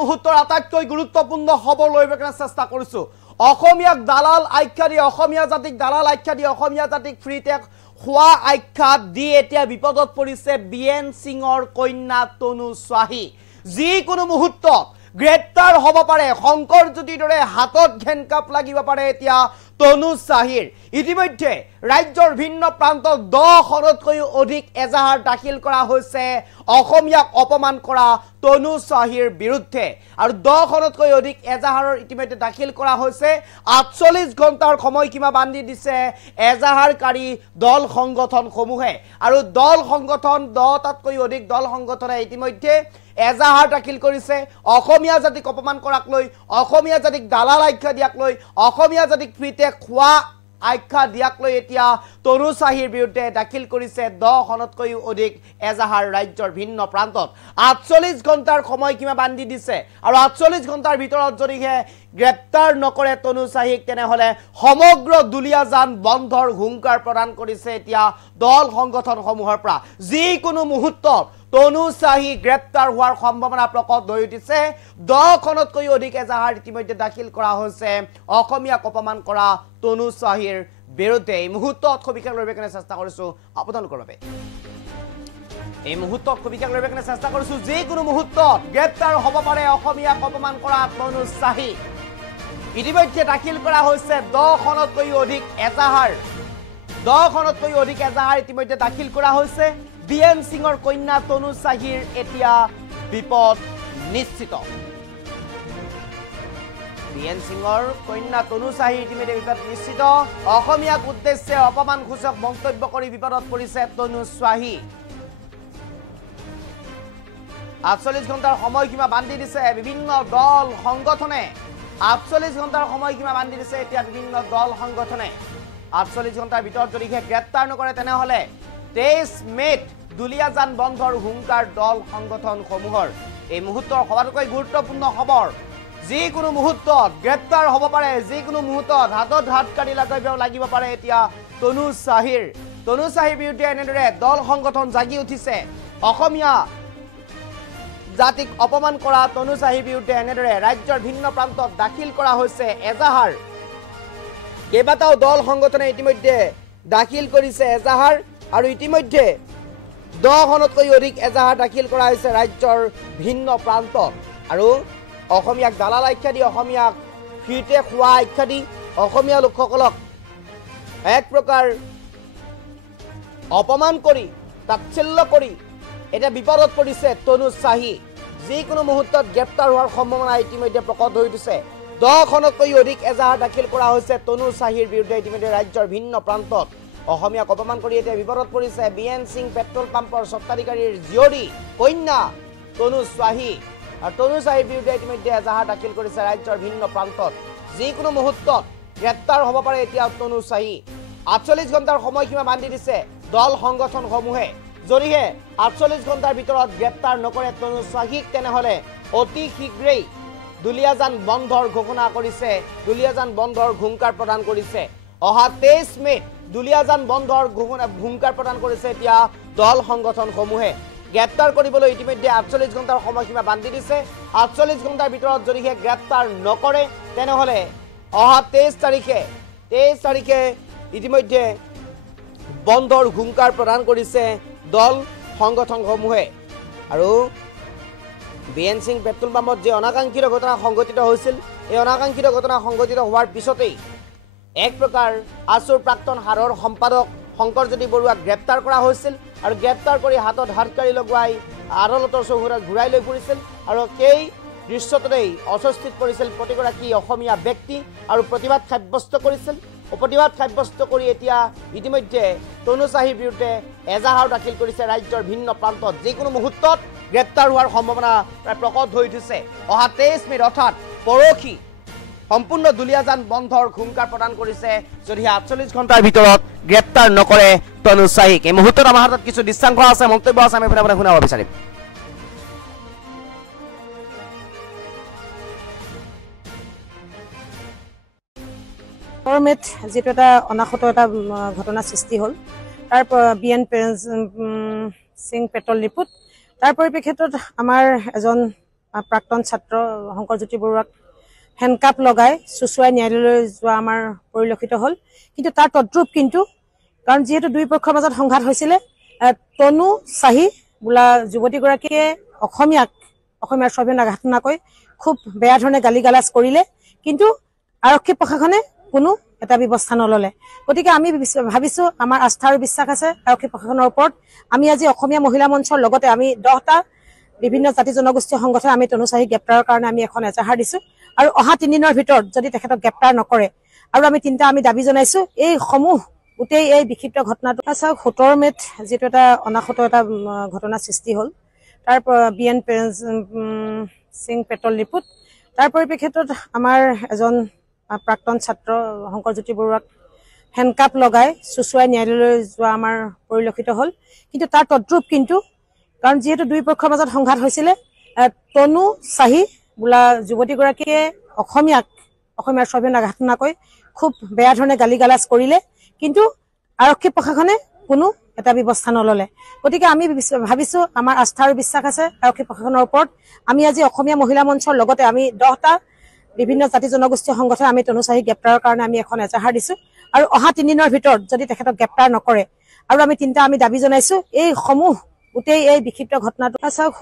মুহূৰ্তৰ আটাইতকৈ গুৰুত্বপূৰ্ণ খবৰ লৈ চেষ্টা কৰিছো অসমীয়াক দালাল আখ্যা দি অসমীয়া জাতিক দালাল আখ্যা দি অসমীয়া জাতিক ফ্ৰীতে খোৱা আখ্যা দি এতিয়া বিপদত পৰিছে বিএন সিঙৰ কন্যা তনু স্বাহী যিকোনো মুহূৰ্তত গ্ৰেপ্তাৰ হ'ব পাৰে শংকৰ জ্যোতিৰ দৰে হাতত ঘেনকাপ লাগিব পাৰে এতিয়া তনু স্বাহীৰ ইতিমধ্যে ৰাজ্যৰ ভিন্ন প্ৰান্তত 10খনতকৈ অধিক এজাহাৰ দাখিল কৰা হৈছে অসমীয়াক অপমান কৰা তনু স্বাহীৰ বিৰুদ্ধে আৰু 10খনতকৈ অধিক এজাহাৰৰ ইতিমধ্যে দাখিল কৰা হৈছে 48 ঘণ্টাৰ সময়সীমা বান্ধি দিছে এজাহাৰকাৰী দল সংগঠনসমূহে আৰু দল সংগঠন 10টাতকৈ অধিক দল সংগঠনে ইতিমধ্যে এজাহাৰ দাখিল কৰিছে অসমীয়া জাতিক অপমান কৰাক লৈ অসমীয়া জাতিক দালাল আখ্যা দিয়াক লৈ অসমীয়া জাতিক ফ্ৰীতে খোৱা আখ্যা দিয়াক লৈ এতিয়া তনু স্বাহীৰ বিৰুদ্ধে দাখিল কৰিছে 10খনতকৈ অধিক এজাহাৰ ৰাজ্যৰ ভিন্ন প্ৰান্তত 48 ঘণ্টাৰ সময়সীমা বান্ধি দিছে আৰু 48 ঘণ্টাৰ ভিতৰত যদিহে গ্ৰেপ্তাৰ নকৰে তনু স্বাহীক তেনেহলে সমগ্ৰ দুলিয়াজান বন্ধৰ হুংকাৰ প্ৰদান কৰিছে এতিয়া দল সংগঠনসমূহৰ পৰা যিকোনো মুহূৰ্তত তনু স্বাহী গ্ৰেপ্তাৰ হোৱাৰ সম্ভাৱনা প্ৰকট হৈ উঠিছে 10খনতকৈ অধিক এজাহাৰ ইতিমধ্যে দাখিল কৰা হৈছে অসমীয়াক অপমান কৰা তনু স্বাহীৰ বিৰুদ্ধে এই মুহূৰ্তত সবিশেষ লৈ চেষ্টা কৰিছো আপোনালোকৰ বাবে এই মুহূৰ্তত সবিশেষ লৈ চেষ্টা কৰিছো যিকোনো মুহূৰ্তত গ্ৰেপ্তাৰ হ'ব পাৰে অসমীয়াক অপমান কৰা তনু স্বাহী ইতিমধ্যে দাখিল কৰা হৈছে 10খনতকৈ অধিক এজাহাৰ 10খনতকৈ অধিক এজাহাৰ ইতিমধ্যে দাখিল কৰা হৈছে বিএন সিঙৰ কন্যা তনু স্বাহীৰ এতিয়া বিপদ নিশ্চিত বিএন সিঙৰ কন্যা তনু স্বাহীৰ ইতিমধ্যে বিপদ নিশ্চিত অসমীয়াক উদ্দেশ্যে অপমানসূচক মন্তব্য কৰি বিপদত পৰিছে তনু স্বাহী 48 ঘণ্টাৰ সময়সীমা বান্ধি দিছে বিভিন্ন দল সংগঠনে 48 ঘণ্টাৰ সময়সীমা বান্ধি দিছে এতিয়া বিভিন্ন দল সংগঠনে 48 ঘণ্টাৰ ভিতৰত যদি গ্ৰেপ্তাৰ নকৰে তেনেহলে 23 মেত দুলিয়াজান বন্ধৰ হুংকাৰ দল সংগঠনসমূহৰ এই মুহূৰ্তৰ সবাতোকৈ গুৰুত্বপূৰ্ণ খবৰ যিকোনো মুহূৰ্তত গ্ৰেপ্তাৰ হ'ব পাৰে যিকোনো মুহূৰ্তত হাতত হাত কাঢ়ি লাগিব পাৰে এতিয়া তনু স্বাহীৰ বিৰুদ্ধে এনেদৰে দল সংগঠন জাগি উঠিছে অসমীয়া জাতিক অপমান কৰা তনু স্বাহীৰ বিৰুদ্ধে এনেদৰে ৰাজ্যৰ ভিন্ন প্ৰান্তত দাখিল কৰা হৈছে এজাহাৰ কেইবাটাও দল সংগঠনে ইতিমধ্যে দাখিল কৰিছে এজাহাৰ আৰু ইতিমধ্যে 10খনতকৈ অধিক এজাহাৰ দাখিল কৰা হৈছে ৰাজ্যৰ ভিন্ন প্ৰান্তত আৰু অসমীয়াক দালাল আখ্যা দি অসমীয়াক ফ্ৰীতে খোৱা আখ্যা দি অসমীয়া লোকসকলক এক প্ৰকাৰ অপমান কৰি তাচ্ছিল্য কৰি এটা বিপদত পৰিছে তনু স্বাহী যিকোনো মুহূৰ্তত গ্ৰেপ্তাৰ হোৱাৰ সম্ভাৱনা ইতিমধ্যে প্ৰকট হৈ উঠিছে 10খনতকৈ অধিক এজাহাৰ দাখিল কৰা হৈছে তনু স্বাহীৰ বিৰুদ্ধে ইতিমধ্যে ৰাজ্যৰ ভিন্ন প্ৰান্তত অসমীয়াক অপমান কৰি এতিয়া বিপদত পৰিছে বিএন সিং পেট্ৰল পাম্পৰ স্বত্বাধিকাৰীৰ জীয়ৰী কন্যা তনু স্বাহী আৰু তনু স্বাহীৰ বিৰুদ্ধে ইতিমধ্যে এজাহাৰ দাখিল কৰিছে ৰাজ্যৰ ভিন্ন প্ৰান্তত যিকোনো মুহূৰ্তত গ্ৰেপ্তাৰ হ'ব পাৰে এতিয়া তনু স্বাহী 48 ঘণ্টাৰ সময়সীমা বান্ধি দিছে দল সংগঠনসমূহে যদিহে 48 ঘণ্টাৰ ভিতৰত গ্ৰেপ্তাৰ নকৰে তনু স্বাহীক তেনেহলে অতি শীঘ্ৰেই দুলিয়াজান বন্ধৰ ঘোষণা কৰিছে দুলিয়াজান বন্ধৰ হুংকাৰ প্ৰদান কৰিছে অহা 23 মেত দুলিয়াজান বন্ধৰ হুংকাৰ প্ৰদান কৰিছে এতিয়া দল সংগঠনসমূহে গ্ৰেপ্তাৰ কৰিবলৈ ইতিমধ্যে 48 ঘণ্টাৰ সময়সীমা বান্ধি দিছে 48 ঘণ্টাৰ ভিতৰত যদিহে গ্ৰেপ্তাৰ নকৰে তেনেহলে অহা 23 তাৰিখে ইতিমধ্যে বন্ধৰ হুংকাৰ প্ৰদান কৰিছে দল সংগঠনসমূহে আৰু বিএন সিং পেট্ৰল পাম্পত যে অনাকাংক্ষিত ঘটনা সংঘটিত হৈছিল এই অনাকাংক্ষিত ঘটনা সংঘটিত হোৱাৰ পিছতেই এক প্ৰকাৰ আছুৰ প্ৰাক্তন হাৰৰ সম্পাদক শংকৰজ্যোতি বৰুৱাক গ্ৰেপ্তাৰ কৰা হৈছিল আৰু গ্ৰেপ্তাৰ কৰি হাতত হাতকাৰি লগোৱাই আদালতৰ চৌহদত ঘূৰাই লৈ ফুৰিছিল আৰু সেই দৃশ্যতেই অস্বস্তিত পৰিছিল প্ৰতিগৰাকী অসমীয়া ব্যক্তি আৰু প্ৰতিবাদ সাব্যস্ত কৰিছিল প্ৰতিবাদ সাব্যস্ত কৰি এতিয়া ইতিমধ্যে তনু স্বাহীৰ বিৰুদ্ধে এজাহাৰ দাখিল কৰিছে ৰাজ্যৰ ভিন্ন প্ৰান্তত যিকোনো মুহূৰ্তত গ্ৰেপ্তাৰ হোৱাৰ সম্ভাৱনা প্ৰকট হৈ উঠিছে অহা 23 মেত অৰ্থাৎ পৰহি সম্পূৰ্ণ দুলিয়াজান বন্ধৰ হুংকাৰ প্ৰদান কৰিছে যদিহে 48 ঘণ্টাৰ ভিতৰত গ্ৰেপ্তাৰ নকৰে তনু স্বাহীক এই মুহূৰ্তত আমাৰ হাতত কিছু দৃশ্যাংশ আছে মন্তব্য আছে আমি আপোনাক শুনাব বিচাৰিম ফৰ্মেট যেটো এটা অনাহত এটা ঘটনা সৃষ্টি হল তাৰ বিএন সিং পেট্ৰল ৰিপোৰ্ট তাৰ পৰিপ্ৰেক্ষিতত আমাৰ এজন প্ৰাক্তন ছাত্ৰ শংকৰজ্যোতি বৰুৱাক হেণ্ডকাপ লগাই চুচুৱাই ন্যায়ালয়লৈ যোৱা আমাৰ পৰিলক্ষিত হ'ল। কিন্তু তাৰ তদ্ৰুপ কিন্তু কাৰণ যিহেতু দুই পক্ষৰ মাজত সংঘাত হৈছিলে, তনু চাহি বোলা যুৱতীগৰাকীয়ে অসমীয়াৰ স্বাভিমান আঘাত নকৈ খুব বেয়া ধৰণে গালি গালাজ কৰিলে, কিন্তু আৰক্ষী প্ৰশাসনে কোনো এটা ব্যৱস্থা নললে। গতিকে আমি ভাবিছো আমাৰ আস্থা আৰু বিশ্বাস আছে আৰক্ষী প্ৰশাসনৰ ওপৰত। আমি আজি অসমীয়া মহিলা মঞ্চৰ লগতে আমি 10টা বিভিন্ন জাতি জনগোষ্ঠীয় সংগঠনে আমি তনু চাহিক গ্ৰেপ্তাৰৰ কাৰণে আমি এখন এজাহাৰ দিছো আৰু অহা 3 দিনৰ ভিতৰত যদি তেখেতক গ্ৰেপ্তাৰ নকৰে, আৰু আমি 3টা আমি দাবী জনাইছো এই সমূহ গোটেই এই বিক্ষিপ্ত ঘটনাটো। চাওক 17 মেত যিটো এটা অনাহত এটা ঘটনা সৃষ্টি হ'ল, তাৰ BN সিং পেট্ৰল ডিপুত, তাৰ পৰিপ্ৰেক্ষিতত আমাৰ এজন প্ৰাক্তন ছাত্ৰ শংকৰজ্যোতি বৰুৱাক হেণ্ডকাপ লগাই চুচুৱাই ন্যায়ালয়লৈ যোৱা আমাৰ পৰিলক্ষিত হ'ল। কিন্তু তাৰ তদ্ৰুপ কিন্তু কাৰণ যিহেতু দুই পক্ষৰ মাজত সংঘাত হৈছিলে, তনু চাহি বোলা যুৱতীগৰাকীয়ে অসমীয়াৰ স্বাভিমান আঘাত নকৈ খুব বেয়া ধৰণে গালি গালাজ কৰিলে, কিন্তু আৰক্ষী প্ৰশাসনে কোনো এটা ব্যৱস্থা নললে। গতিকে আমি ভাবিছো আমাৰ আস্থা আৰু বিশ্বাস আছে আৰক্ষী প্ৰশাসনৰ ওপৰত। আমি আজি অসমীয়া মহিলা মঞ্চৰ লগতে আমি 10টা বিভিন্ন জাতি জনগোষ্ঠীয় সংগঠনে আমি তনু চাহিক গ্ৰেপ্তাৰৰ কাৰণে আমি এখন এজাহাৰ দিছো আৰু অহা 3 দিনৰ ভিতৰত যদি তেখেতক গ্ৰেপ্তাৰ নকৰে, আৰু আমি 3টা আমি দাবী জনাইছো এই সমূহ গোটেই এই বিক্ষিপ্ত ঘটনাটো। চাওক